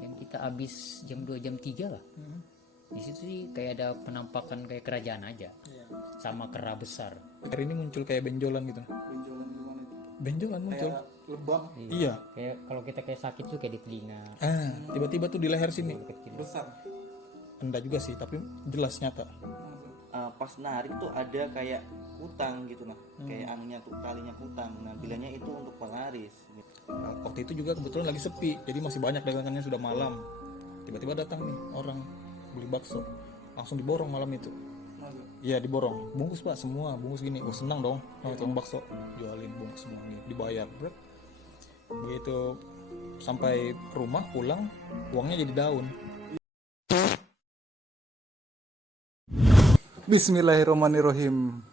yang kita habis jam 2 jam 3 lah. Di situ sih kayak ada penampakan kayak kerajaan aja. Sama kera besar. Hari ini muncul kayak benjolan gitu. Benjolan gimana itu? Benjolan muncul. Kayak lebam Iya. Kayak kalau kita kayak sakit tuh kayak di telinga. Tiba-tiba tuh di leher sini. Kecil. besar. Enggak juga sih, tapi jelas nyata. Pas narik tuh ada kayak kutang gitu nah, kayak angnya tuh talinya kutang. Nah bilangnya itu untuk penglaris. Nah, waktu itu juga kebetulan lagi sepi, jadi masih banyak dagangannya, sudah malam. Tiba-tiba datang nih orang beli bakso, langsung diborong malam itu. Iya diborong, bungkus pak semua, bungkus gini. Oh senang dong, tukang bakso jualin bungkus semua nih, dibayar. Begitu sampai rumah pulang, uangnya jadi daun. Bismillahirrahmanirrahim.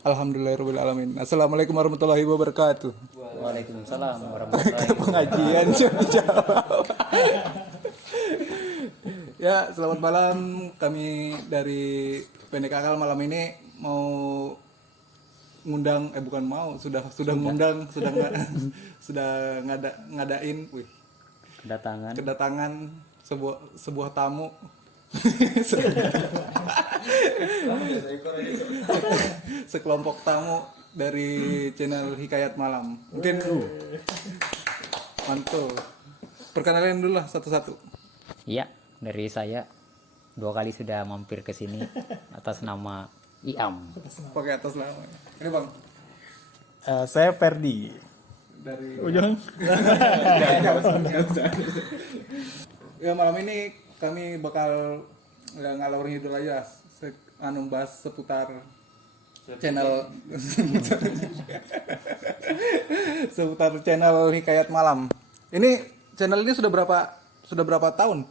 Alhamdulillahirrahmanirrahim. Assalamualaikum warahmatullahi wabarakatuh. Waalaikumsalam warahmatullahi Pengajian jawab. Ya, selamat malam. Kami dari Pendek Akal malam ini mau ngundang, bukan mau, sudah ngundang, sudah ngadain kedatangan sebuah tamu. Sekelompok tamu dari channel Hikayat Malam. Mungkin mantul. Perkenalin dulu lah satu-satu. Iya, dari saya 2 kali sudah mampir ke sini atas nama Iam. Pakai atas nama. Ini Bang Saya Ferdi. dari Ujung. Ya malam ini kami bakal ngalor ngidul aja bahas seputar channel seputar channel Hikayat Malam. Ini channel ini sudah berapa tahun?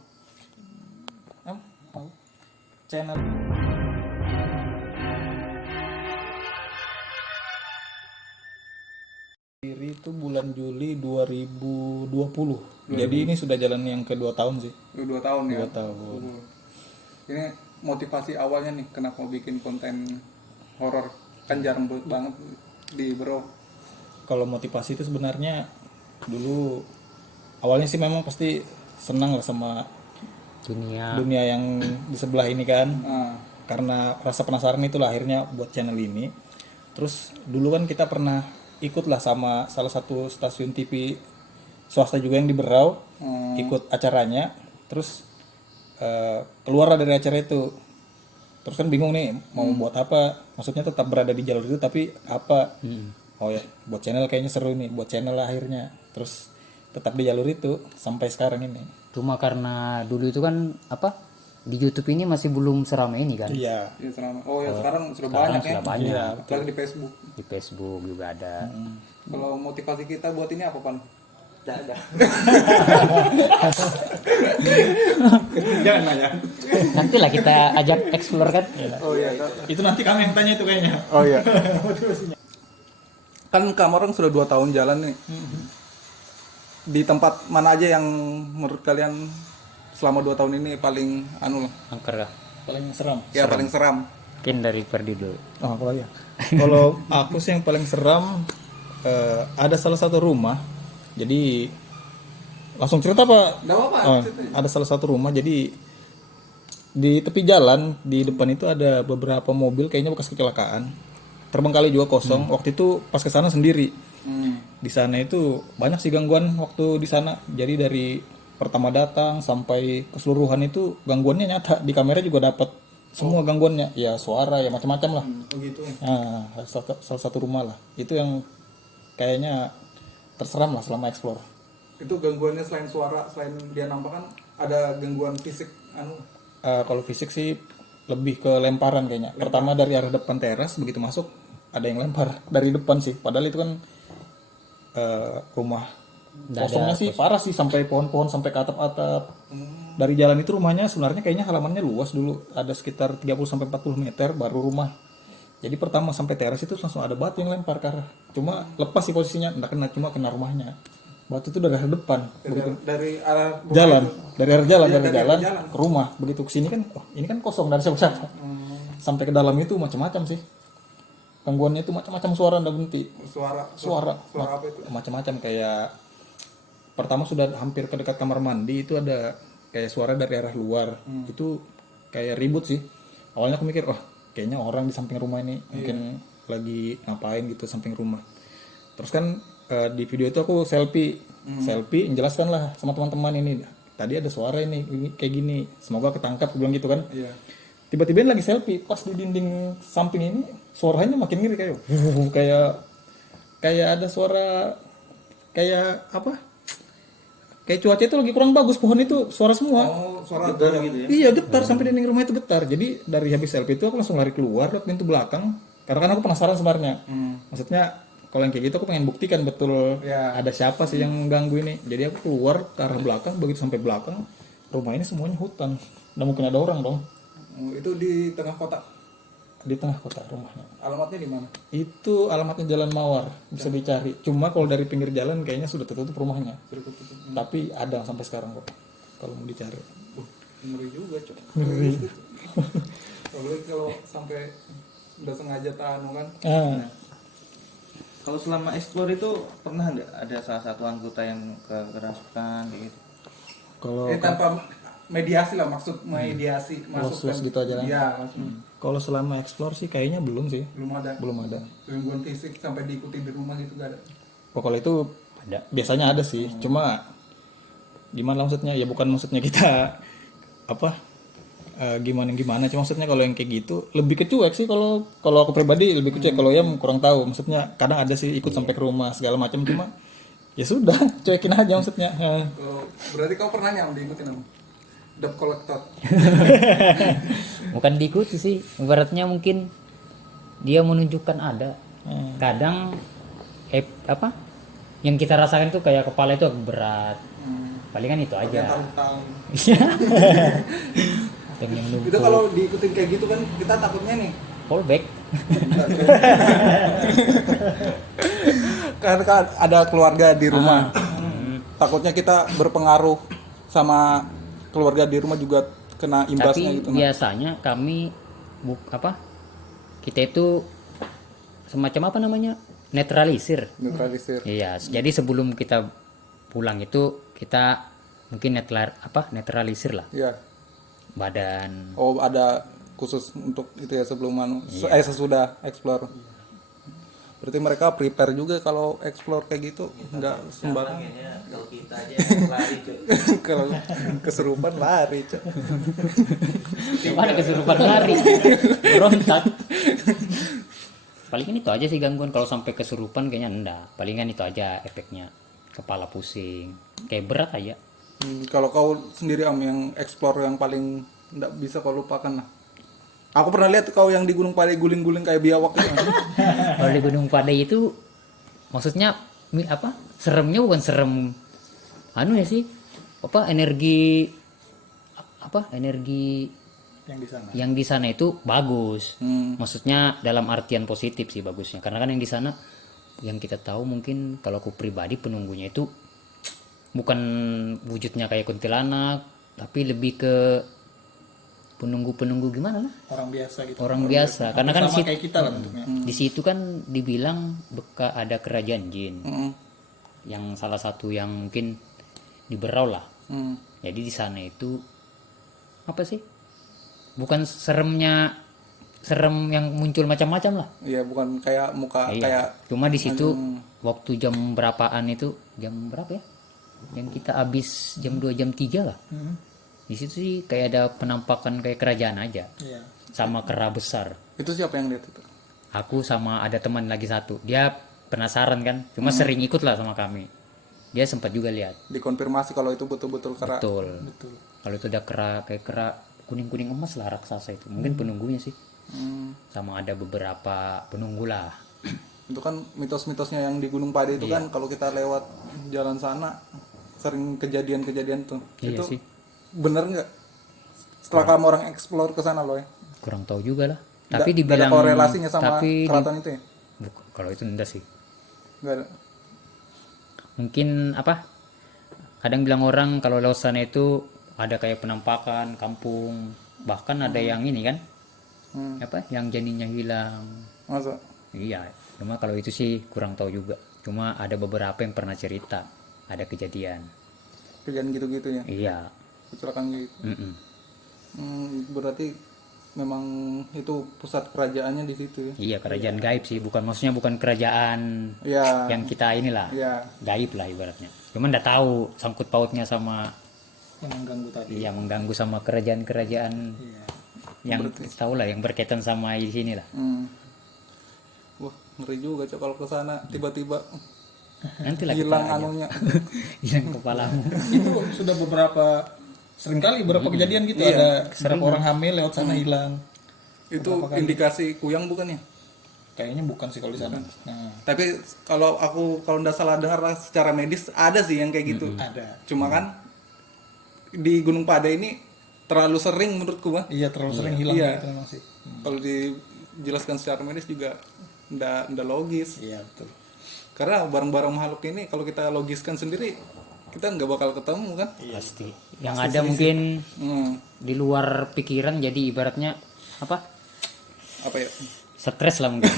Channel diri itu bulan Juli 2020. Jadi ini sudah jalan yang kedua tahun sih. 2 tahun ya. 2 tahun. Ini motivasi awalnya nih kenapa mau bikin konten horor, kan jarang banget di Bro. Kalau motivasi itu sebenarnya dulu awalnya sih memang pasti senang lah sama dunia yang di sebelah ini kan. Karena rasa penasaran itulah akhirnya buat channel ini. Terus dulu kan kita pernah ikut lah sama salah satu stasiun TV swasta juga yang di Berau, ikut acaranya. Terus keluar dari acara itu. Terus kan bingung nih mau buat apa, maksudnya tetap berada di jalur itu tapi apa. Oh ya buat channel kayaknya seru nih, buat channel lah akhirnya. Terus tetap di jalur itu sampai sekarang ini. Cuma karena dulu itu kan di YouTube ini masih belum seramai ini kan. Iya. Ya, sekarang sudah Sekarang banyak sudah banyak. Apalagi di Facebook. Di Facebook juga ada. Kalau motivasi kita buat ini apa, Pan? Ada. Jangan nanya. Nanti lah kita ajak explore kan. Oh iya. Itu nanti kami yang tanya itu kayaknya. Oh iya. Kan kamu orang sudah 2 tahun jalan nih. Di tempat mana aja yang menurut kalian selama 2 tahun ini paling Angker lah. Paling seram. Ya paling seram. Mungkin dari Ferdi dulu. Oh, kalau ya. Kalau aku sih yang paling seram ada salah satu rumah. Jadi langsung cerita Pak. Enggak apa-apa. Ada salah satu rumah jadi di tepi jalan di depan itu ada beberapa mobil kayaknya bekas kecelakaan. Terbengkalai juga kosong. Waktu itu pas ke sana sendiri. Di sana itu banyak sih gangguan waktu di sana. Jadi dari pertama datang sampai keseluruhan itu gangguannya nyata. Di kamera juga dapat semua gangguannya. Ya suara ya macam-macam lah. Begitu. Nah, salah satu rumah lah. Itu yang kayaknya terseram lah selama explore. Itu gangguannya selain suara, selain dia nampakan ada gangguan fisik Kalau fisik sih lebih ke lemparan kayaknya. Pertama dari arah depan teras begitu masuk ada yang lempar dari depan sih. Padahal itu kan rumah kosongnya sih parah sih sampai pohon-pohon sampai ke atap-atap. Dari jalan itu rumahnya sebenarnya kayaknya halamannya luas dulu. Ada sekitar 30 sampai 40 meter baru rumah. Jadi pertama sampai teras itu langsung ada batu yang lempar ke arah. Cuma lepas sih posisinya, enggak kena, cuma kena rumahnya. Batu itu dari arah depan. dari arah Jalan, dari arah jalan, dari jalan ke rumah. Begitu ke sini kan, oh ini kan kosong dari siapa-siapa. Sampai ke dalam itu macam-macam sih. Gangguannya itu macam-macam suara ndak berhenti. suara Suara apa itu? macam-macam kayak pertama sudah hampir ke dekat kamar mandi itu ada kayak suara dari arah luar. Itu kayak ribut sih. Awalnya aku mikir, wah kayaknya orang di samping rumah ini mungkin lagi ngapain gitu samping rumah. Terus kan di video itu aku selfie menjelaskan lah sama teman-teman ini tadi ada suara ini kayak gini, semoga ketangkap, aku bilang gitu kan. Tiba-tiba lagi selfie pas di dinding samping ini suaranya makin ngeri kayak ada suara kayak apa, kayak cuaca itu lagi kurang bagus, pohon itu suara semua. Suara Getar gitu ya. Iya getar sampai dinding rumah itu getar. Jadi dari habis selfie itu aku langsung lari keluar lewat pintu belakang karena kan aku penasaran sebenarnya. Maksudnya kalau yang kayak gitu aku pengen buktikan betul ada siapa sih yang ganggu ini. Jadi aku keluar ke arah belakang, begitu sampai belakang rumah ini semuanya hutan. Nggak mungkin ada orang dong. Itu di tengah kota. Di tengah kota rumahnya. Alamatnya di mana? Itu alamatnya Jalan Mawar, bisa dicari. Cuma kalau dari pinggir jalan kayaknya sudah tertutup rumahnya. Tapi ada sampai sekarang kok. Kalau mau dicari. Ngeri juga, Cok. Ngeri. Kalau sampai udah sengaja tahan kan. Kalau selama explore itu pernah nggak ada salah satu anggota yang kerasukan gitu? Kalau Tanpa mediasi lah, maksud mediasi masuk gitu aja kan? Iya, langsung. kalau selama explore sih kayaknya belum sih. Belum ada. Belum ada. Gangguan fisik sampai diikuti di rumah gitu gak ada. Oh, kalau itu ada. Biasanya ada sih. Cuma gimana maksudnya? Ya bukan maksudnya kita apa gimana. Cuma maksudnya kalau yang kayak gitu lebih ke cuek sih. Kalau aku pribadi lebih ke cuek. Kalau ya kurang tahu. Maksudnya kadang ada sih ikut sampai ke rumah segala macam. Cuma ya sudah cuekin aja maksudnya. Berarti kau pernah nyam diikutin sama debt collector? Bukan diikuti sih, ibaratnya mungkin dia menunjukkan ada. Kadang apa yang kita rasakan itu kayak kepala itu agak berat, palingan itu aja. Yang Itu kalau diikutin kayak gitu kan kita takutnya nih fallback. karena kan ada keluarga di rumah. Takutnya kita berpengaruh sama keluarga di rumah juga kena imbasnya Tapi gitu. biasanya kami kita itu semacam apa namanya, netralisir. Neutralisir. Iya, jadi sebelum kita pulang itu kita mungkin netralisir lah Iya. badan. Oh, ada khusus untuk itu ya sebelum sesudah explore. Berarti mereka prepare juga kalau explore kayak gitu, nggak sembarang. Kalau kita aja lari cuy. Kalau keserupan lari, Cok. Gimana kesurupan lari, berontak. Palingan itu aja sih gangguan. Kalau sampai kesurupan kayaknya enggak. Palingan itu aja efeknya, kepala pusing, kayak berat aja. Kalau kau sendiri yang explore yang paling nggak bisa kau lupakan lah. Aku pernah lihat kau yang di Gunung Padai guling-guling kayak biawak gitu. Kalau di Gunung Padai itu maksudnya seremnya bukan serem ya sih, energi yang di sana itu bagus. Maksudnya dalam artian positif sih bagusnya, karena kan yang di sana yang kita tahu mungkin kalau aku pribadi penunggunya itu bukan wujudnya kayak kuntilanak, tapi lebih ke penunggu gimana lah, orang biasa karena kan kayak kita lah bentuknya. di situ kan dibilang ada kerajaan jin yang salah satu yang mungkin di Berau lah. Jadi di sana itu apa sih, bukan serem yang muncul macam-macam lah. Iya, bukan kayak muka Iya. kayak Cuma di situ waktu jam berapaan itu, jam berapa ya yang kita habis, jam 2 jam 3 lah. Di situ sih kayak ada penampakan kayak kerajaan aja. Sama kera besar. itu siapa yang lihat itu? Aku sama ada teman lagi satu, dia penasaran kan, cuma sering ikut lah sama kami. Dia sempat juga lihat. Dikonfirmasi kalau itu betul-betul kera. Betul. Kalau itu ada kayak kera kuning emas lah, raksasa itu mungkin penunggunya sih. Sama ada beberapa penunggu lah. Itu kan mitos-mitosnya yang di Gunung Padai itu kan kalau kita lewat jalan sana sering kejadian-kejadian tuh. Iya Itu sih. bener nggak? Setelah kamu orang explore ke sana loh ya. Kurang tahu juga lah. Nggak- Tapi nggak dibilang ada korelasinya sama tapi keraton itu ya? kalau itu enggak sih. Nggak ada. Mungkin kadang bilang orang kalau lewat sana itu ada kayak penampakan kampung, bahkan ada yang ini kan, yang janinnya hilang. Masa? Iya, cuma kalau itu sih kurang tahu juga. Cuma ada beberapa yang pernah cerita ada kejadian. Kejadian gitu-gitu ya, Iya. kecelakaan gitu. Mm-mm. Berarti memang itu pusat kerajaannya di situ ya. Iya, kerajaan gaib sih, maksudnya bukan kerajaan Iya. yang kita inilah. Iya, Gaib lah ibaratnya. Cuman nggak tahu sangkut pautnya sama yang mengganggu tadi. yang mengganggu sama kerajaan-kerajaan Iya. yang tahu lah, yang berkaitan sama di sini lah. Wah, ngeri juga Cok kalau ke sana tiba-tiba Nanti lah hilang kita anunya. hilang kepalamu. Itu sudah seringkali beberapa kejadian gitu, ada beberapa orang hamil lewat sana hilang. Itu indikasi kuyang bukan ya? Kayaknya bukan sih kalau di sana. Nah, tapi kalau nggak salah dengar secara medis ada sih yang kayak gitu. Ada. Cuma kan di Gunung Padai ini terlalu sering menurutku, Bang. Iya, terlalu sering hilang gitu memang sih. Kalau dijelaskan secara medis juga ndak logis. Iya, betul. Karena barang-barang makhluk ini kalau kita logiskan sendiri kita nggak bakal ketemu kan? Pasti. Yang ada mungkin di luar pikiran, jadi ibaratnya apa? Apa ya? Stres lah mungkin.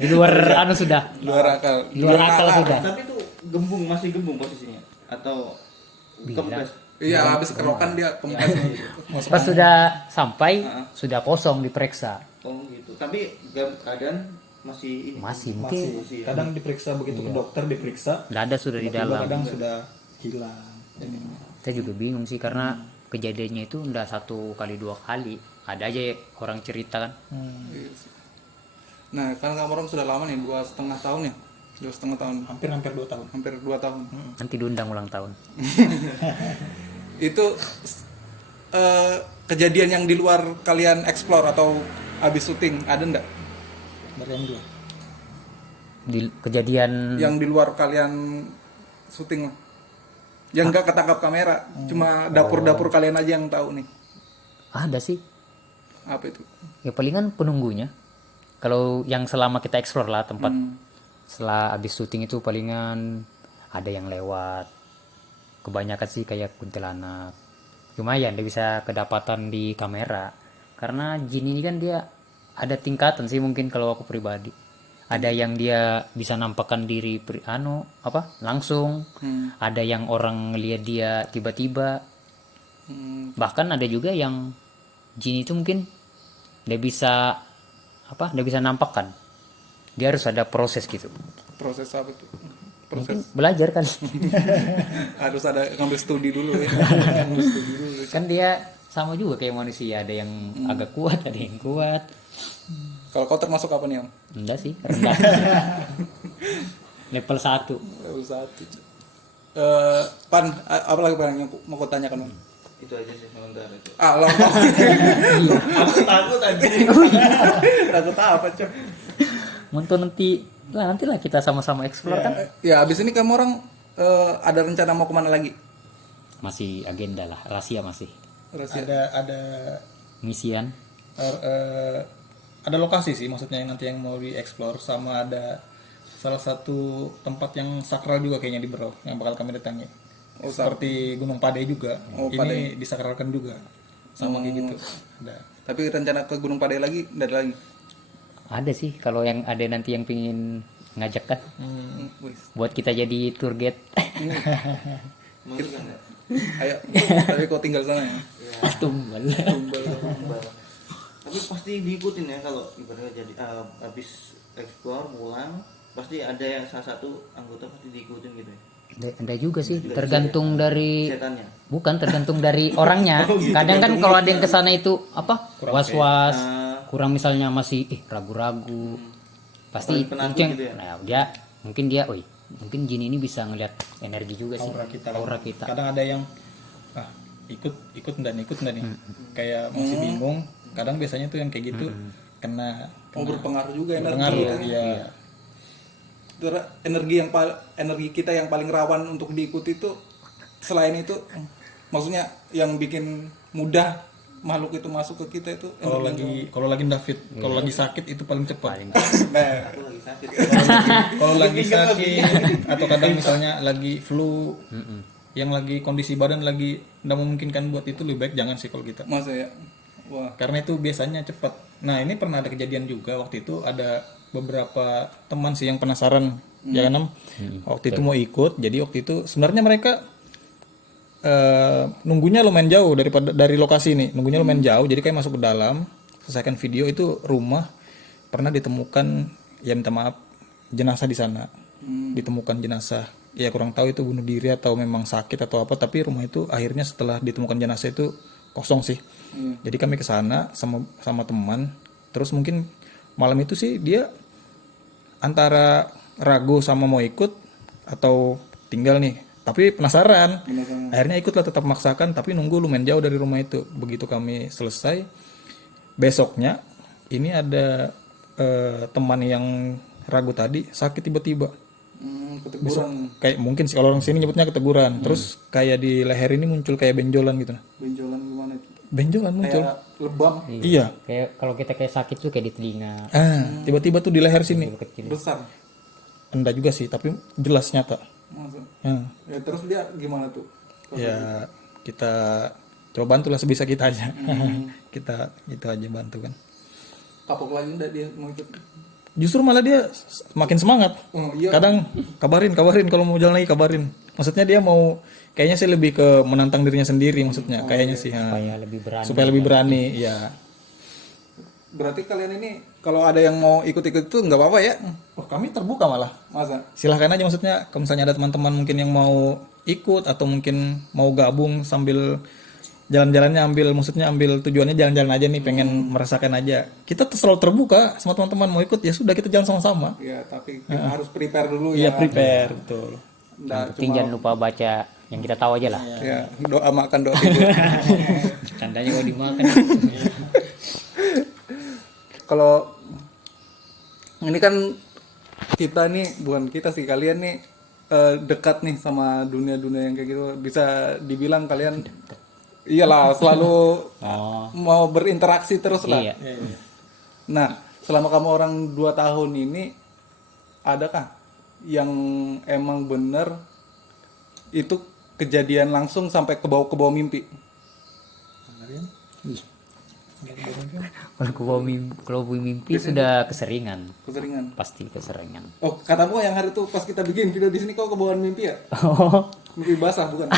Di luar sudah. Luar akal. Luar akal sudah. Tapi itu masih gembung posisinya atau kempes? Iya, habis kerokan dia kempes. Pas sudah sampai sudah kosong diperiksa. Oh gitu. Tapi keadaan masih ini. Masih mungkin. Kadang diperiksa begitu ke dokter diperiksa, Nggak ada sudah di dalam. kadang sudah hilang. Saya juga bingung sih karena kejadiannya itu nggak 1 kali 2 kali. Ada aja orang cerita kan. Nah, kan kamu orang sudah lama nih, 2,5 tahun ya. 2,5 tahun. Hampir 2 tahun. Hampir 2 tahun. Nanti diundang ulang tahun. Itu kejadian yang di luar kalian explore atau habis syuting ada enggak? Dari yang dua. Di kejadian Yang di luar kalian syuting lah. Yang enggak ketangkap kamera, cuma dapur-dapur kalian aja yang tahu nih. ada sih. Apa itu? Ya palingan penunggunya. Kalau yang selama kita explore lah tempat setelah habis syuting itu palingan ada yang lewat. Kebanyakan sih kayak kuntilanak. Lumayan dia bisa kedapatan di kamera. Karena jin ini kan dia ada tingkatan sih mungkin kalau aku pribadi. Ada yang dia bisa nampakkan diri langsung. Ada yang orang lihat dia tiba-tiba. Bahkan ada juga yang jin itu mungkin dia bisa nampakkan. Dia harus ada proses gitu. Proses apa itu? Mungkin belajar kan. Harus ada ngambil studi dulu ya. Kan dia sama juga kayak manusia, ada yang agak kuat, ada yang kuat. Kalau kau termasuk apa nih, Om? Enggak sih, rendah. Level 1. Level 1. Pan, apa lagi Pan yang mau kau tanyakan, Om? Itu aja sih sementara itu. Alam. Aku takut aja. Takut apa, Cok? Nantilah kita sama-sama explore kan. Ya, abis ini kamu orang ada rencana mau kemana lagi? Masih agenda lah, rahasia masih. Ada Misian. Ada lokasi sih maksudnya yang nanti yang mau dieksplor, sama ada salah satu tempat yang sakral juga kayaknya di Berau yang bakal kami datangi. Seperti Gunung Padai juga. Ini disakralkan juga. Sama kayak gitu. Ada. Tapi rencana ke Gunung Padai lagi enggak ada lagi. Ada sih kalau yang ada nanti yang pingin ngajak kan. Buat kita jadi tour guide. Ayo, tapi kau tinggal sana ya. Tumbal. Tapi pasti diikutin ya kalau ibaratnya jadi habis explore pulang pasti ada yang salah satu anggota pasti diikutin gitu ya. Ada juga sih, tergantung dari Setannya. bukan tergantung dari orangnya. Kadang kan kalau ada yang kesana itu was-was, kurang misalnya masih ragu-ragu, pasti itu yang gitu ya? nah, mungkin jin ini bisa ngelihat energi juga sih, aura kita. Kadang ada yang ikut nih kayak masih bingung. Kadang biasanya tuh yang kayak gitu kena berpengaruh juga energi. Iya. Energi kita yang paling rawan untuk diikuti itu selain itu, maksudnya yang bikin mudah makhluk itu masuk ke kita itu kalau lagi David, kalau lagi sakit itu paling cepat. Kalau lagi sakit atau kadang misalnya lagi flu, yang lagi kondisi badan lagi tidak memungkinkan buat itu, lebih baik jangan sih kalau kita. Masa ya? Wah. Karena itu biasanya cepat. Nah ini pernah ada kejadian juga waktu itu, ada beberapa teman sih yang penasaran ya kan Nam? Waktu itu mau ikut, jadi waktu itu sebenarnya mereka nunggunya lumayan jauh dari lokasi ini, nunggunya lumayan jauh, jadi kayak masuk ke dalam, selesaikan video itu rumah pernah ditemukan, ya minta maaf, jenazah di sana, ditemukan jenazah, ya kurang tahu itu bunuh diri atau memang sakit atau apa, tapi rumah itu akhirnya setelah ditemukan jenazah itu kosong sih. Jadi kami ke sana sama teman, terus mungkin malam itu sih dia antara ragu sama mau ikut atau tinggal nih, tapi penasaran. Akhirnya ikutlah, tetap maksakan, tapi nunggu lumayan jauh dari rumah itu. Begitu kami selesai, besoknya ini ada teman yang ragu tadi sakit tiba-tiba. Keteguran. Kayak mungkin sih kalau orang sini nyebutnya keteguran. Terus kayak di leher ini muncul kayak benjolan gitu. Benjolan gimana itu? Benjolan muncul. Kayak lebam Iya. Kayak kalau kita kayak sakit tuh kayak di telinga Tiba-tiba tuh di leher sini. kecil. besar. Enggak juga sih, tapi jelas nyata. Masa? Ya. Ya terus dia gimana tuh? Ya kita coba bantulah sebisa kita aja. Kita itu aja bantu kan. Kapok lagi enggak dia mau ikut? Justru malah dia makin semangat. Oh iya. Kadang kabarin kalau mau jalan lagi kabarin. Maksudnya dia mau, kayaknya sih lebih ke menantang dirinya sendiri maksudnya. Kayaknya sih. Supaya lebih berani. Supaya lebih berani, ya. Berarti kalian ini kalau ada yang mau ikut-ikut itu nggak apa-apa ya? Oh, kami terbuka malah. Masa? Silahkan aja, maksudnya kalau misalnya ada teman-teman mungkin yang mau ikut atau mungkin mau gabung sambil jalan-jalannya ambil tujuannya jalan-jalan aja nih, pengen merasakan aja. Kita selalu terbuka sama teman-teman, mau ikut ya sudah, kita jalan sama-sama. Ya tapi kita harus prepare dulu Iya, ya. prepare betul. Nggak Penting jangan lupa baca yang kita tahu aja lah. ya doa makan doa tidur. Tandanya kalau dimakan. Kalau ini kan kita nih, bukan kita sih, kalian nih dekat nih sama dunia-dunia yang kayak gitu, bisa dibilang kalian iyalah selalu mau berinteraksi terus lah. Iya. Nah, selama kamu orang 2 tahun ini, adakah yang emang bener itu kejadian langsung sampai ke bawah mimpi? Kalau mimpi sudah keseringan, Keseringan. pasti keseringan. Oh, katamu yang hari itu pas kita bikin video di sini kau kebawa mimpi ya? Oh, Mimpi basah bukan?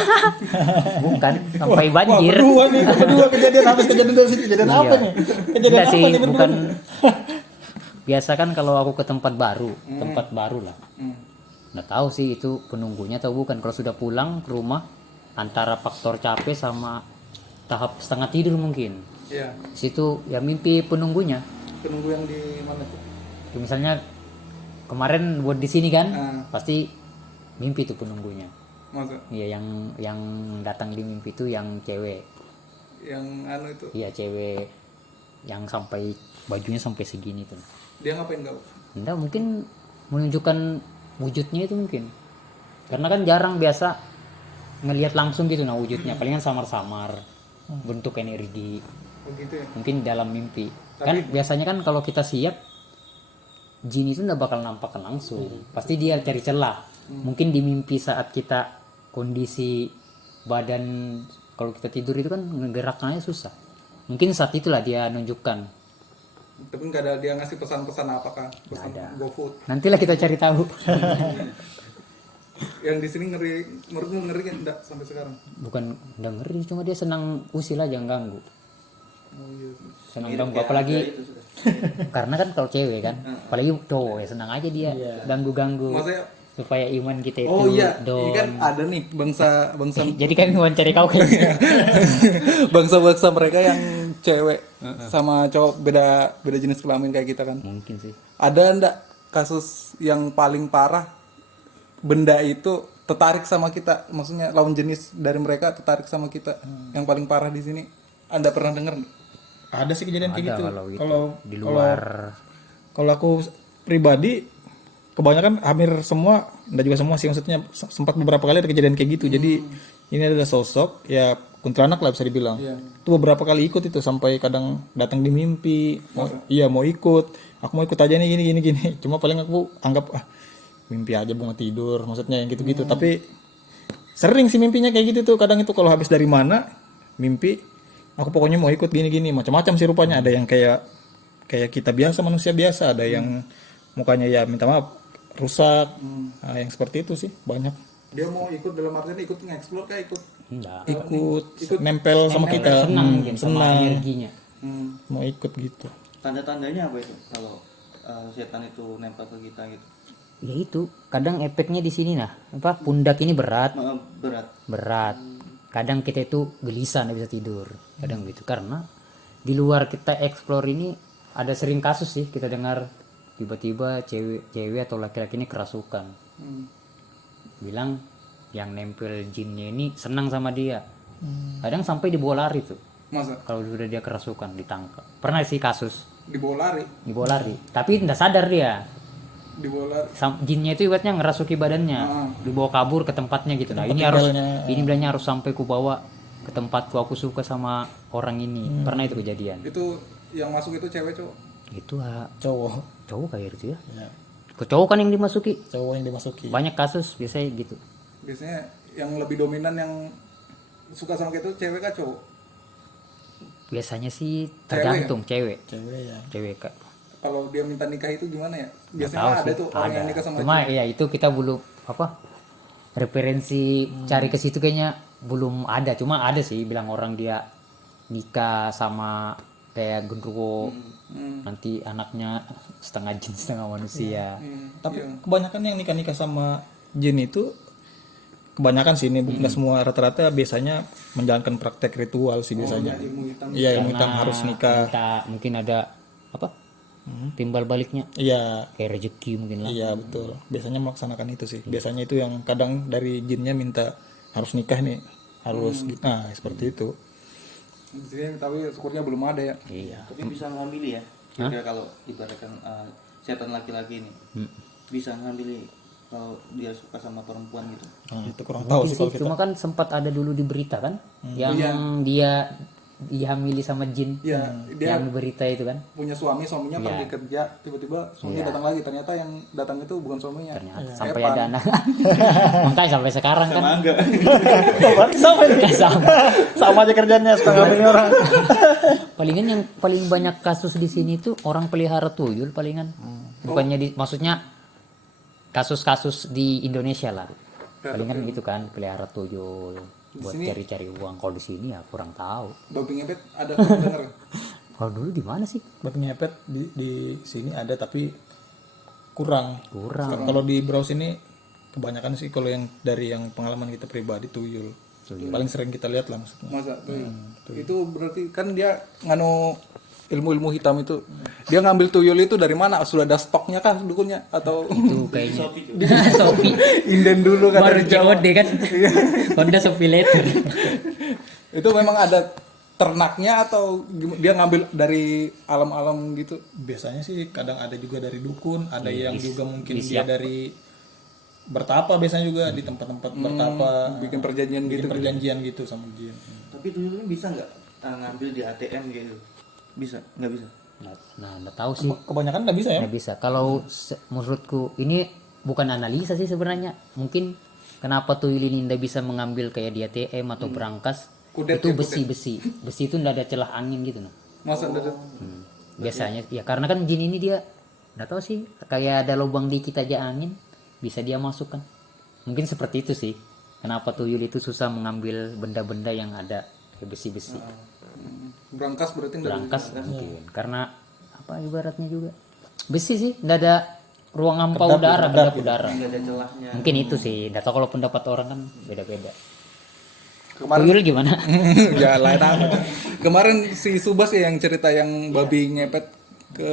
bukan sampai banjir. Berdua kejadian, habis kejadian dari sini, kejadian apa nih? Kejadian Enggak apa sih, nih berdua? bukan. Biasa kan kalau aku ke tempat baru lah. Nggak tahu sih itu penunggunya atau bukan. Kalau sudah pulang ke rumah, antara faktor capek sama tahap setengah tidur mungkin. Iya. Di situ ya mimpi penunggunya. Penunggu yang di mana tuh? Ya, misalnya kemarin buat di sini kan, Ah. pasti mimpi tuh penunggunya. Masa? Iya, yang datang di mimpi itu yang cewek. Yang anu itu Iya, cewek yang sampai bajunya sampai segini tuh. dia ngapain kau? Enggak, mungkin menunjukkan wujudnya itu mungkin. Karena kan jarang biasa ngelihat langsung gitu nah wujudnya, palingan samar-samar bentuk energi. Begitu ya. Mungkin dalam mimpi. Kan biasanya kan kalau kita siap, jin itu nggak bakal nampakkan langsung. Pasti dia cari celah. Mungkin di mimpi saat kita kondisi badan, kalau kita tidur itu kan ngegeraknya susah. Mungkin saat itulah dia nunjukkan. Tapi nggak ada dia ngasih pesan-pesan apakah? Pesan GoFood. Nantilah kita cari tahu. Yang di sini menurutmu ngeri kan enggak sampai sekarang? Bukan udah ngeri, cuma dia senang usil aja, ganggu. Oh iya. Senang ganggu, apalagi karena kan kalau cewek kan, apalagi cowok ya senang aja dia ganggu-ganggu Maksudnya supaya iman kita itu oh iya, ini down. kan ada nih bangsa Jadi kami mencari kau kayaknya. bangsa mereka yang cewek sama cowok beda jenis kelamin kayak kita kan. Mungkin sih. Ada ndak kasus yang paling parah benda itu tertarik sama kita, maksudnya lawan jenis dari mereka tertarik sama kita, yang paling parah di sini? Anda pernah dengar nggak? Ada sih kejadian kayak gitu. Kalau itu Kalau di luar kalau aku pribadi kebanyakan hampir semua, enggak juga semua sih, maksudnya sempat beberapa kali ada kejadian kayak gitu. Jadi ini ada sosok ya kuntilanak lah bisa dibilang. Itu beberapa kali ikut itu, sampai kadang datang di mimpi. Mau ikut. Aku mau ikut aja nih gini. Cuma paling aku anggap mimpi aja, bunga tidur, maksudnya yang gitu-gitu. Tapi sering sih mimpinya kayak gitu tuh. Kadang itu kalau habis dari mana mimpi, aku pokoknya mau ikut gini-gini, macam-macam sih rupanya. Ada yang kayak kita biasa, manusia biasa, ada yang mukanya ya minta maaf rusak. Nah, yang seperti itu sih banyak. Dia mau ikut dalam artian ikut nge-explore kayak ikut Enggak. Ikut nempel sama kita. Senang mungkin sama senang. energinya. Mau ikut gitu. Tanda-tandanya apa itu kalau setan itu nempel ke kita gitu? Ya itu, kadang efeknya di sini nah, apa pundak ini berat, Berat. berat. Kadang kita itu gelisah nggak bisa tidur, kadang gitu. Karena di luar kita explore ini ada sering kasus sih kita dengar tiba-tiba cewek atau laki-laki ini kerasukan. Bilang yang nempel jinnya ini senang sama dia. Kadang sampai dibawa lari tuh. Masa Kalau sudah dia kerasukan ditangkap. Pernah sih kasus dibawa lari, dibawa lari, tapi tidak sadar dia. dibawa lari. Jinnya itu ibaratnya ngerasuki badannya, dibawa kabur ke tempatnya gitu. Nah ini harus, ini bilangnya harus sampai ku bawa ke tempatku, aku suka sama orang ini. Pernah itu kejadian. Itu yang masuk itu cewek cowok. Itu Cowok kayak gitu ya. ya, Ke cowok kan yang dimasuki. cowok yang dimasuki. Banyak kasus biasanya gitu. Biasanya yang lebih dominan yang suka sama kayak itu cewek kah cowok? Biasanya sih tergantung cewek. Cewek ya. Cewek kak. Kalau dia minta nikah itu gimana ya? Nggak Biasanya tahu ada sih, tuh orang yang ada. nikah sama Cuma ya itu kita belum apa referensi cari ke situ kayaknya belum ada. Cuma ada sih bilang orang dia nikah sama kayak genderuwo, nanti anaknya setengah jin setengah manusia. Tapi kebanyakan yang nikah-nikah sama jin itu, kebanyakan sih ini nggak semua, rata-rata biasanya menjalankan praktek ritual sih biasanya. Iya, ilmu hitam harus nikah. Minta, mungkin ada apa timbal baliknya Iya, kayak rezeki mungkin lah. iya betul. Biasanya melaksanakan itu sih. Biasanya itu yang kadang dari jinnya minta harus nikah nih, harus nah seperti itu. Di sini tapi syukurnya belum ada ya. Iya. Tapi bisa ngambil ya. Kira-kira kalau ibaratkan setan laki-laki ini bisa ngambil kalau dia suka sama perempuan gitu. Nah, itu kurang tahu sih kalau kita. Cuma kan sempat ada dulu di berita kan yang dia dihamili sama jin. Iya, dia Yang di berita itu kan. punya suaminya pergi kerja, tiba-tiba suami datang lagi, ternyata yang datang itu bukan suaminya. Ternyata sampai ada anak. Makanya sampai sekarang kan. Sama aja kerjanya setengah miliar orang. Palingan yang paling banyak kasus di sini tuh orang pelihara tuyul palingan. Bukannya maksudnya kasus-kasus di Indonesia lah. Palingan gitu kan pelihara tuyul buat cari-cari uang. Kalau di sini ya kurang tahu. Babi ngepet ada denger. Kalau dulu di mana sih? Babi ngepet di sini ada tapi kurang. Kurang. Kalau di browse ini kebanyakan sih kalau yang dari yang pengalaman kita pribadi tuyul. Paling sering kita lihat lah maksudnya. Masa itu berarti kan dia nganu ilmu-ilmu hitam itu. Dia ngambil tuyul itu dari mana? Sudah ada stoknya kan dukunnya atau Itu kayaknya Shopee. inden dulu kan Baru dari Jawa. COD kan. Honda Shopee later. Itu memang ada ternaknya atau dia ngambil dari alam-alam gitu? Biasanya sih kadang ada juga dari dukun, ada yang juga mungkin dia dari bertapa, biasanya juga di tempat-tempat bertapa, Bikin perjanjian gitu. bikin perjanjian gitu sama jin. Tapi tuyul ini bisa nggak ngambil di ATM gitu? Bisa? Nggak bisa? Nah, nggak tahu sih. Kebanyakan nggak bisa ya. Nggak bisa. Kalau menurutku ini bukan analisa sih sebenarnya. Mungkin kenapa tuyul ini nggak bisa mengambil kayak di ATM atau berangkas? Kudet Itu ya, besi. Besi itu nggak ada celah angin gitu nah. Masa ada Biasanya ya karena kan jin ini dia nggak tahu sih kayak ada lubang dikit aja angin bisa dia masukkan. Mungkin seperti itu sih. Kenapa tuyul itu susah mengambil benda-benda yang ada kayak besi-besi. berangkas berarti enggak Berangkas mungkin karena apa ibaratnya juga besi sih nggak ada ruang ampau udara, kedap udara. Nggak ada celahnya. Mungkin itu sih. Nggak tahu kalau pendapat orang kan beda-beda. Kemarin Tuyul gimana? ya lain apa. Kemarin si Subas ya yang cerita yang babi ngepet ke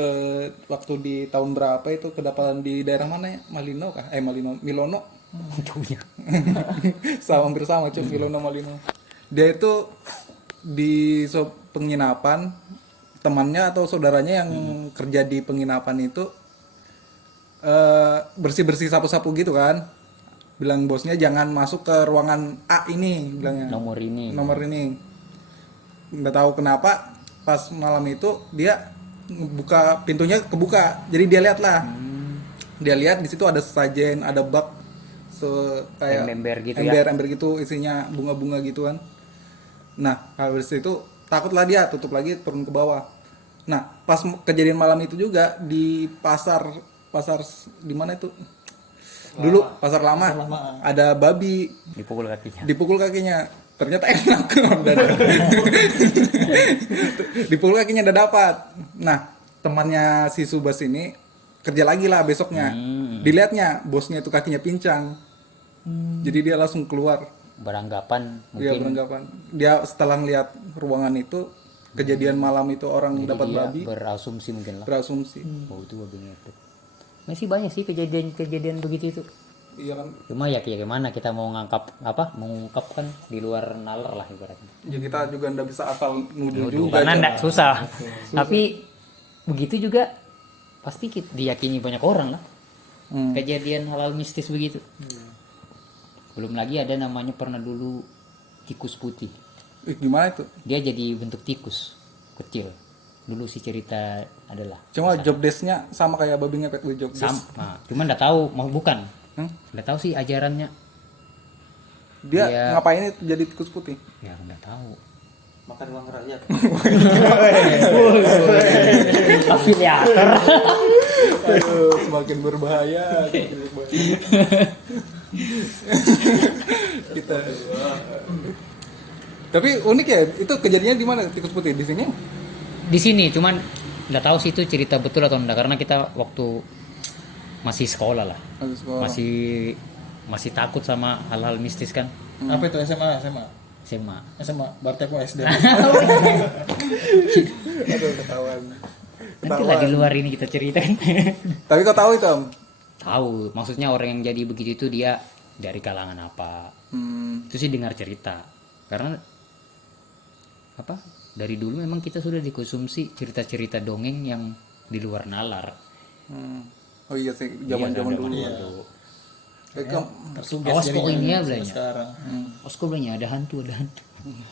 waktu di tahun berapa itu kedapatan di daerah mana ya? Malino kah? Milono. Sama hampir sama cuy, Milono Malino. Dia itu di penginapan temannya atau saudaranya yang kerja di penginapan itu bersih-bersih sapu-sapu gitu kan. Bilang bosnya jangan masuk ke ruangan A ini bilangnya. Nomor ini. Nggak tahu kenapa pas malam itu dia buka pintunya kebuka. Jadi dia lihat lah. Dia lihat di situ ada sajen, ada bak kayak Ember gitu ember gitu isinya bunga-bunga gitu kan. Nah, habis itu takutlah dia tutup lagi turun ke bawah. Nah, pas kejadian malam itu juga di pasar di mana itu? Dulu pasar lama, ada babi dipukul kakinya. ternyata enak. Dipukul kakinya udah dapat. Nah, temannya si Subas ini kerja lagi lah besoknya. Dilihatnya bosnya itu kakinya pincang. Jadi dia langsung keluar. Beranggapan Dia mungkin beranggapan. Dia setelah ngeliat ruangan itu, kejadian malam itu orang jadi dapat dia babi, berasumsi mungkin lah. berasumsi. Oh itu babi ngepet. Masih banyak sih kejadian begitu itu. Iya kan? Cuma ya kayak gimana kita mau mengungkapkan di luar nalar lah ibaratnya. Ya kita juga ndak bisa asal nuduh juga. Karena Cak. enggak susah. Tapi begitu juga pasti diyakini banyak orang lah. Kejadian hal-hal mistis begitu. Belum lagi ada namanya pernah dulu tikus putih. Gimana itu? Dia jadi bentuk tikus kecil. Dulu si cerita adalah Cuma job desk-nya sama kayak babi ngepet gue job desk. sama. Cuman enggak tahu mau bukan. Enggak tahu sih ajarannya. Dia ngapain itu jadi tikus putih? Ya enggak tahu. Makan uang rakyat. Afiliator. Aduh, semakin berbahaya. Kita. Tapi unik ya, itu kejadiannya di mana tikus putih? Di sini? Di sini cuman enggak tahu sih itu cerita betul atau enggak karena kita waktu masih sekolah lah. Masih sekolah. Masih takut sama hal-hal mistis kan. Apa itu SMA? SMA. Berarti aku SD. Aduh, ketahuan. Nanti lah di luar ini kita ceritakan. Tapi kau tahu itu, Om? Tahu, maksudnya orang yang jadi begitu itu dia dari kalangan apa? Itu sih dengar cerita. Karena apa? Dari dulu memang kita sudah dikonsumsi cerita-cerita dongeng yang di luar nalar. Oh iya sih, zaman-zaman dulu. Tersuges Awas jadinya pokoknya ya belanya. sekarang. Awas kok belanya ada hantu.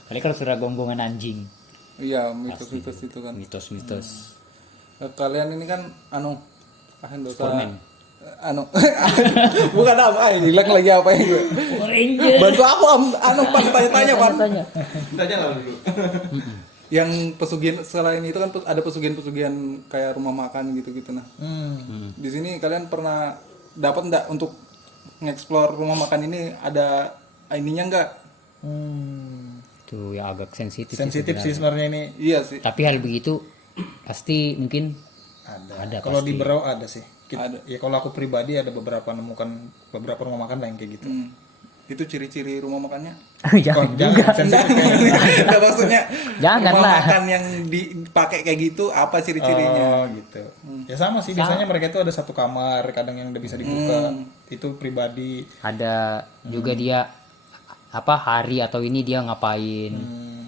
Kali kalau sudah gonggongan anjing. Iya, mitos-mitos itu kan. Mitos-mitos. Kalian ini kan dosa. Superman. Bukan apa, hilang lagi apa ya gue. Power Ranger. Bantu aku Om, tanya-tanya Pan. Tanya. Tanya lah dulu. Yang pesugihan selain itu kan ada pesugihan-pesugihan kayak rumah makan gitu-gitu nah. Di sini kalian pernah dapat enggak untuk nge-explore rumah makan ini ada ininya enggak? Itu ya agak sensitif. Sensitif sih sebenarnya ini. Iya sih. Tapi hal begitu pasti mungkin ada Kalau pasti. di Berau ada sih. Ada. Ya kalau aku pribadi ada nemukan beberapa rumah makan lah yang kayak gitu. Itu ciri-ciri rumah makannya? Jangan Jangan sensitif kayaknya. Nah, maksudnya Jangan rumah lah. makan yang dipakai kayak gitu apa ciri-cirinya? Oh gitu. Ya sama sih biasanya mereka itu ada satu kamar kadang yang udah bisa dibuka. Itu pribadi. Ada juga dia hari atau ini dia ngapain.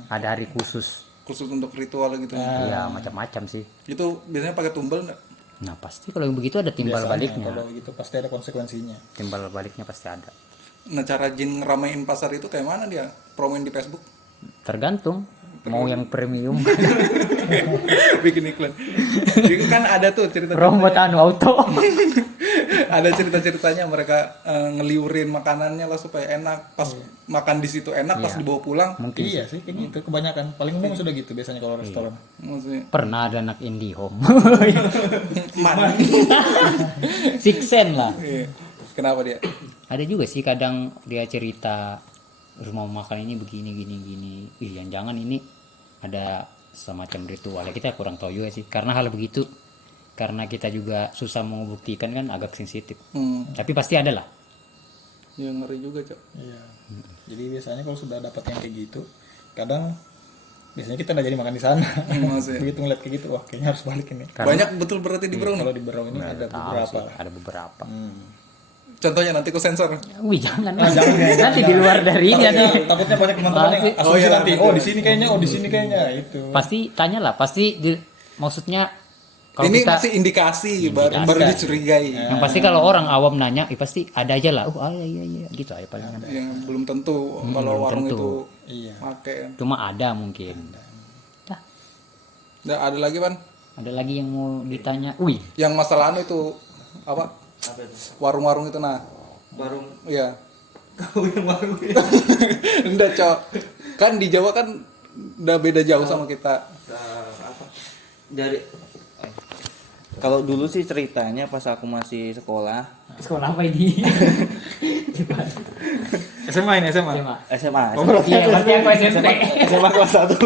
Ada hari khusus. Khusus untuk ritual gitu. Ya macam-macam sih. Itu biasanya pakai tumbal enggak? Nah pasti kalau yang begitu ada timbal baliknya. Kalau gitu pasti ada konsekuensinya. Timbal baliknya pasti ada. Nah, cara Jin ngeramein pasar itu kayak mana dia? Promoin di Facebook? Tergantung mau yang premium. Bikin iklan. Jadi kan ada tuh cerita Robot auto. ada cerita-ceritanya mereka ngeliurin makanannya lah supaya enak. Pas makan di situ enak, pas dibawa pulang. Mungkin Iya sih kayak gitu kebanyakan. Paling umum sudah gitu biasanya kalau restoran. Maksudnya pernah ada anak IndiHome. mana? Siksen lah. Iya. Kenapa dia? Ada juga sih kadang dia cerita rumah makan ini begini gini. Jangan ini ada semacam ritual. Ya, kita kurang tahu juga sih. Karena hal begitu karena kita juga susah membuktikan kan agak sensitif. Tapi pasti ada lah. Ya ngeri juga, Cok. Iya. Jadi biasanya kalau sudah dapat yang kayak gitu, kadang biasanya kita udah jadi makan di sana. Maksudnya. Begitu ngeliat kayak gitu, wah kayaknya harus balik ini. Banyak betul berarti di Berau. Kalau di Berau ini ada Tahu beberapa. sih, ada beberapa. Contohnya nanti ku sensor. Wih jangan. jangan. Nanti di luar dari ini nanti. Takutnya banyak teman-teman yang Pasti. asumsi iya, nanti, betul. oh di sini kayaknya, itu. Pasti tanya lah. Pasti maksudnya kalau Ini kita masih indikasi, baru dicurigai. yang pasti kalau orang awam nanya, pasti ada aja lah. Oh iya gitu aja paling. Yang belum tentu kalau warung tentu. itu Iya. pakai. Cuma ada mungkin. Dah, Nah, ada lagi, Pan? ada lagi yang mau ditanya. Wih, Yang masalah anu itu apa? Apa itu? Warung-warung itu nah. Warung. Iya. Kau yang warung. Enggak, Cok. Kan di Jawa kan udah beda jauh sama kita. Apa? Dari kalau dulu sih ceritanya pas aku masih sekolah Sekolah apa ini? SMA ini SMA. SMA. SMA. Iya, berarti aku SMP. SMA kelas 1.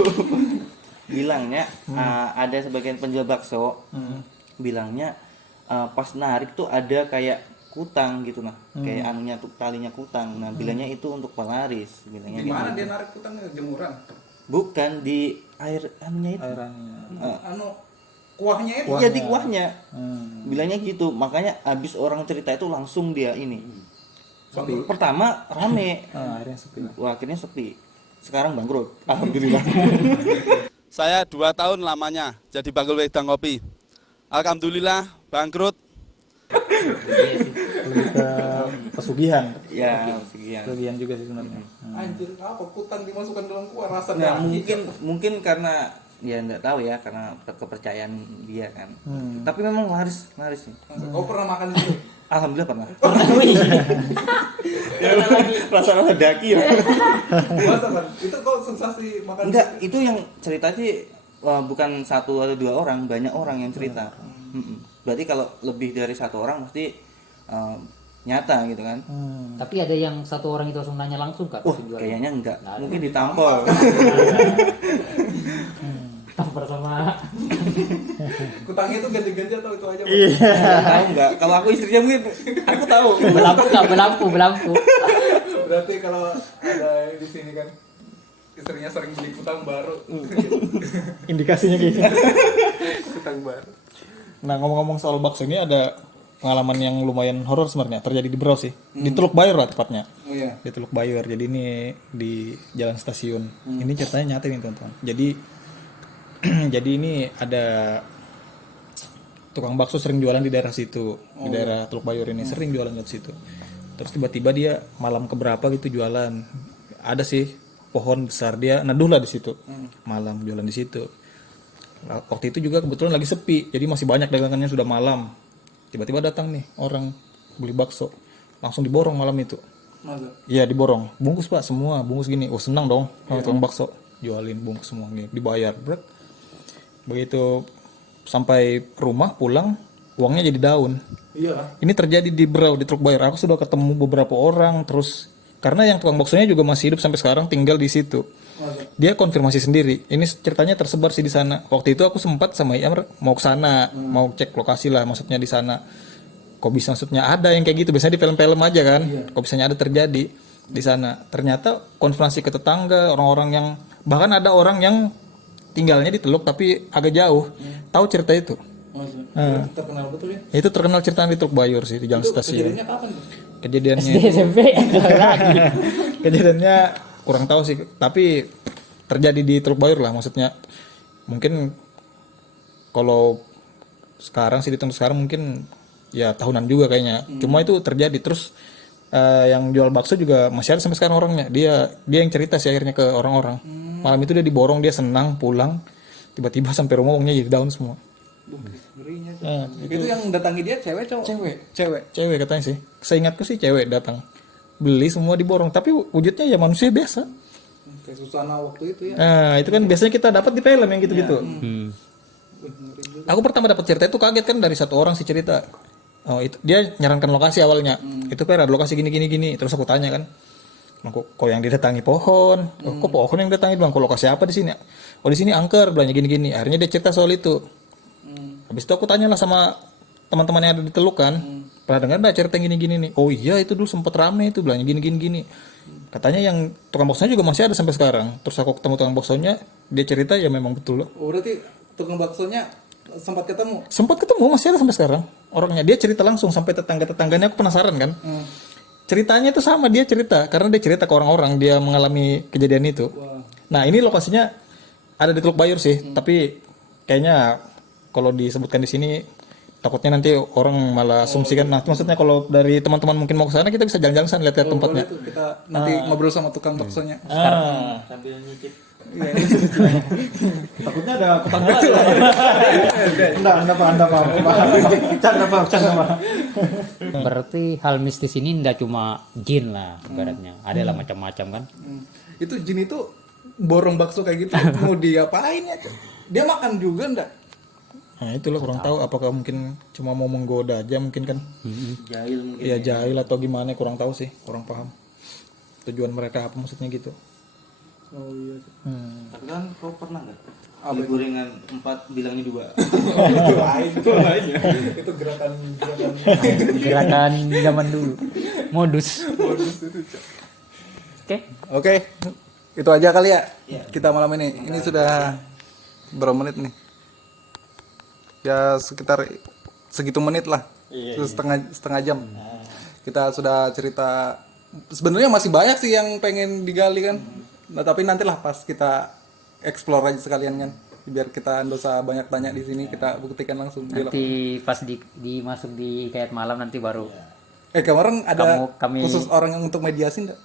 Bilangnya ada sebagian penjual bakso bilangnya pas narik tuh ada kayak kutang gitu nah, kayak anunya tuh talinya kutang. Nah, bilangnya itu untuk pelaris, bilangnya Di gitu. mana dia narik utangnya, jemuran? Bukan di air anunya itu. Anu kuahnya itu. Iya di kuahnya. Bilangnya gitu. Makanya abis orang cerita itu langsung dia ini. Pertama rame. Akhirnya sepi. Wah, akhirnya sepi. Sekarang bangkrut. Alhamdulillah. Saya 2 tahun lamanya jadi bakul wedang kopi. Alhamdulillah bangkrut. Lebih ke pesugihan. Ya, sekian. Pesugihan juga sih sebenarnya. Anjir, apa kutang dimasukkan dalam kuah rasa Nah, daging. mungkin karena ya nggak tahu ya, karena kepercayaan dia kan. Tapi memang laris sih. Kau pernah makan itu? Alhamdulillah pernah. Rasa daki ya. Masa kan? Itu kau sensasi makan Enggak, itu yang cerita sih bukan 1 atau 2 orang, banyak orang yang cerita. Berarti kalau lebih dari 1 orang pasti nyata gitu kan. Tapi ada yang 1 orang itu langsung nanya langsung Kak? Wah, kayaknya enggak. Mungkin ditampol. Tampar sama. kutangnya itu ganti-ganti atau itu aja? Tahu enggak? Kalau aku istrinya mungkin aku tahu. Belampu Kak, belampu. Berarti kalau ada di sini kan istrinya sering beli kutang baru. Indikasinya gitu. Kutang baru. Nah, ngomong-ngomong soal bakso ini ada pengalaman yang lumayan horor sebenarnya terjadi di Berau sih. Di Teluk Bayur lah tepatnya. Oh iya. Di Teluk Bayur. Jadi ini di Jalan Stasiun. Ini ceritanya nyata nih teman-teman. Jadi jadi ini ada tukang bakso sering jualan di daerah situ, di daerah Teluk Bayur ini sering jualan di situ. Terus tiba-tiba dia malam keberapa gitu jualan. Ada sih pohon besar, dia neduh lah di situ. Malam jualan di situ. Nah, waktu itu juga kebetulan lagi sepi, jadi masih banyak dagangannya, sudah malam. Tiba-tiba datang nih orang beli bakso, langsung diborong malam itu. Masa? Iya diborong, bungkus Pak semua, bungkus gini. Oh senang dong, kalau tukang bakso jualin bungkus semua gini, dibayar. Brek. Begitu sampai rumah pulang, uangnya jadi daun. Iya. Ini terjadi di Berau, di Teluk Bayur. Aku sudah ketemu beberapa orang, terus karena yang tukang baksonya juga masih hidup sampai sekarang, tinggal di situ. Dia konfirmasi sendiri. Ini ceritanya tersebar sih di sana. Waktu itu aku sempat sama Iamr mau ke sana, mau cek lokasi lah, maksudnya di sana. Kok bisa maksudnya ada yang kayak gitu? Biasanya di film-film aja kan. Kok bisanya ada terjadi di sana. Ternyata konfirmasi ke tetangga, orang-orang yang bahkan ada orang yang tinggalnya di Teluk tapi agak jauh. Tahu cerita itu. Terkenal betul ya. Itu terkenal ceritanya di Teluk Bayur sih, di Jalan Stasiun. Kejadiannya kapan tuh? Kejadiannya SMP lagi. kejadiannya kurang tahu sih, tapi terjadi di Teluk Bayur lah, maksudnya mungkin kalau sekarang sih, dihitung sekarang mungkin ya tahunan juga kayaknya. Cuma itu terjadi. Terus yang jual bakso juga masih ada sampai sekarang orangnya. Dia yang cerita sih akhirnya ke orang-orang. Malam itu dia diborong, dia senang pulang, tiba-tiba sampai rumah uangnya jadi daun semua. Ngerinya tuh. Itu yang datangi dia cewek cowok? Cewek katanya sih. Seingatku sih cewek datang. Beli semua diborong, tapi wujudnya ya manusia biasa. Kayak Susana waktu itu ya. Nah, itu kan biasanya kita dapat di film yang gitu-gitu. Aku pertama dapat cerita itu kaget kan, dari 1 orang sih cerita. Oh, itu dia nyarankan lokasi awalnya. Itu ada lokasi gini. Terus aku tanya kan, kok yang didatangi pohon? Kok pohon yang didatangi bang? Kok lokasi apa di sini? Oh di sini angker, belanja gini. Akhirnya dia cerita soal itu. Habis itu aku tanya lah sama teman-teman yang ada di Teluk kan, pernah dengar nggak cerita yang gini nih? Oh iya itu dulu sempet rame itu, belanja gini. Katanya yang tukang baksonya juga masih ada sampai sekarang. Terus aku ketemu tukang baksonya, dia cerita ya memang betul loh. Oh, berarti tukang baksonya sempat ketemu? Sempat ketemu, masih ada sampai sekarang orangnya. Dia cerita langsung sampai tetangga-tetangganya, aku penasaran kan. Ceritanya itu sama, dia cerita karena dia cerita ke orang-orang dia mengalami kejadian itu. Nah ini lokasinya ada di Teluk Bayur sih, tapi kayaknya kalau disebutkan di sini takutnya nanti orang malah asumsikan. Nah maksudnya kalau dari teman-teman mungkin mau ke sana, kita bisa jalan-jalan sana, lihat-lihat tempatnya. Itu kita nanti ngobrol sama tukang baksonya. Sambil nyicip. Takutnya ada tetangga lagi. Anda Pak. Canda Pak. Berarti hal mistis ini tidak cuma jin lah ibaratnya. Ada lah macam-macam kan. Itu jin itu borong bakso kayak gitu mau diapain ya? Dia makan juga ndak? Nah itulah kurang tahu apakah mungkin cuma mau menggoda aja mungkin kan. Jahil mungkin. Ya jahil atau gimana kurang tahu sih, kurang paham tujuan mereka apa maksudnya gitu. Oh iya. Tapi kan kau pernah nggak? Beli gorengan 4 bilangnya 2. Itu gerakan Gerakan zaman dulu. Modus. Oke. Oke, itu aja kali ya kita malam ini. Ini sudah berapa menit nih? Ya sekitar segitu menit lah, setengah jam. Kita sudah cerita. Sebenarnya masih banyak sih yang pengen digali kan. Nah, tapi nantilah pas kita explore aja sekalian kan, biar kita nggak usah banyak tanya di sini, kita buktikan langsung. Nanti pas masuk di kayak malam nanti baru. Kemarin ada Kami- khusus orang yang untuk mediasi enggak?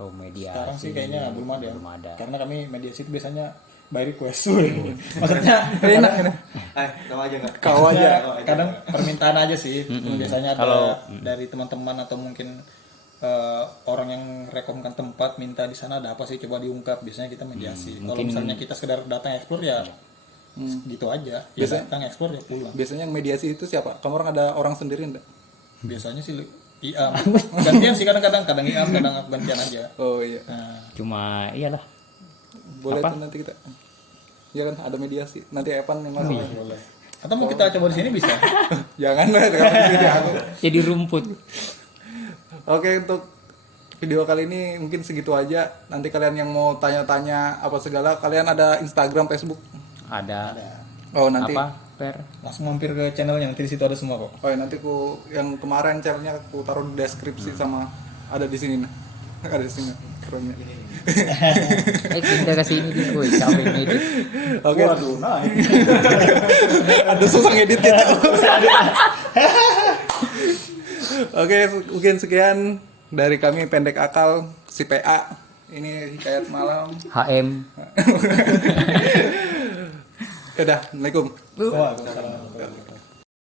Oh media. Sekarang sih kayaknya belum ada. Belum ada. Karena kami mediasi itu biasanya by request. Maksudnya Enak enak. Tahu aja nggak? Kau aja. kadang permintaan aja sih. Biasanya ada Kalau- dari teman-teman atau mungkin orang yang rekomkan tempat minta di sana ada apa sih coba diungkap, biasanya kita mediasi. Kalau misalnya kita sekedar datang explore ya gitu aja. Ya Biasanya- datang explore ya pulang. Biasanya yang mediasi itu siapa? Kamu orang ada orang sendiri enggak? Biasanya sih IAM. Gantian sih kadang-kadang IAM, kadang aku gantian aja. Oh iya. Nah, Cuma iyalah. Boleh Apa? tuh nanti kita. Ya kan ada mediasi. Nanti Evan yang masuk. boleh. Atau mau kita coba di sini bisa. Jangan lah kalau di sini aku. Jadi rumput. Oke, untuk video kali ini mungkin segitu aja. Nanti kalian yang mau tanya-tanya apa segala, kalian ada Instagram, Facebook? Ada. Oh, nanti. Apa? Per. Langsung mampir ke channelnya, nanti di situ ada semua kok. Oh, ya, nanti ku yang kemarin channelnya aku taruh di deskripsi sama ada di sini nah. Ada di sini. Kerennya. Kita kasih ini dulu, capek ngedit. Oke. Waduh, nah. Ada susah ngeditnya. Oke, mungkin sekian dari kami Pendek Akal si PA. Ini hikayat malam. HM. Udah, Assalamualaikum. Wah,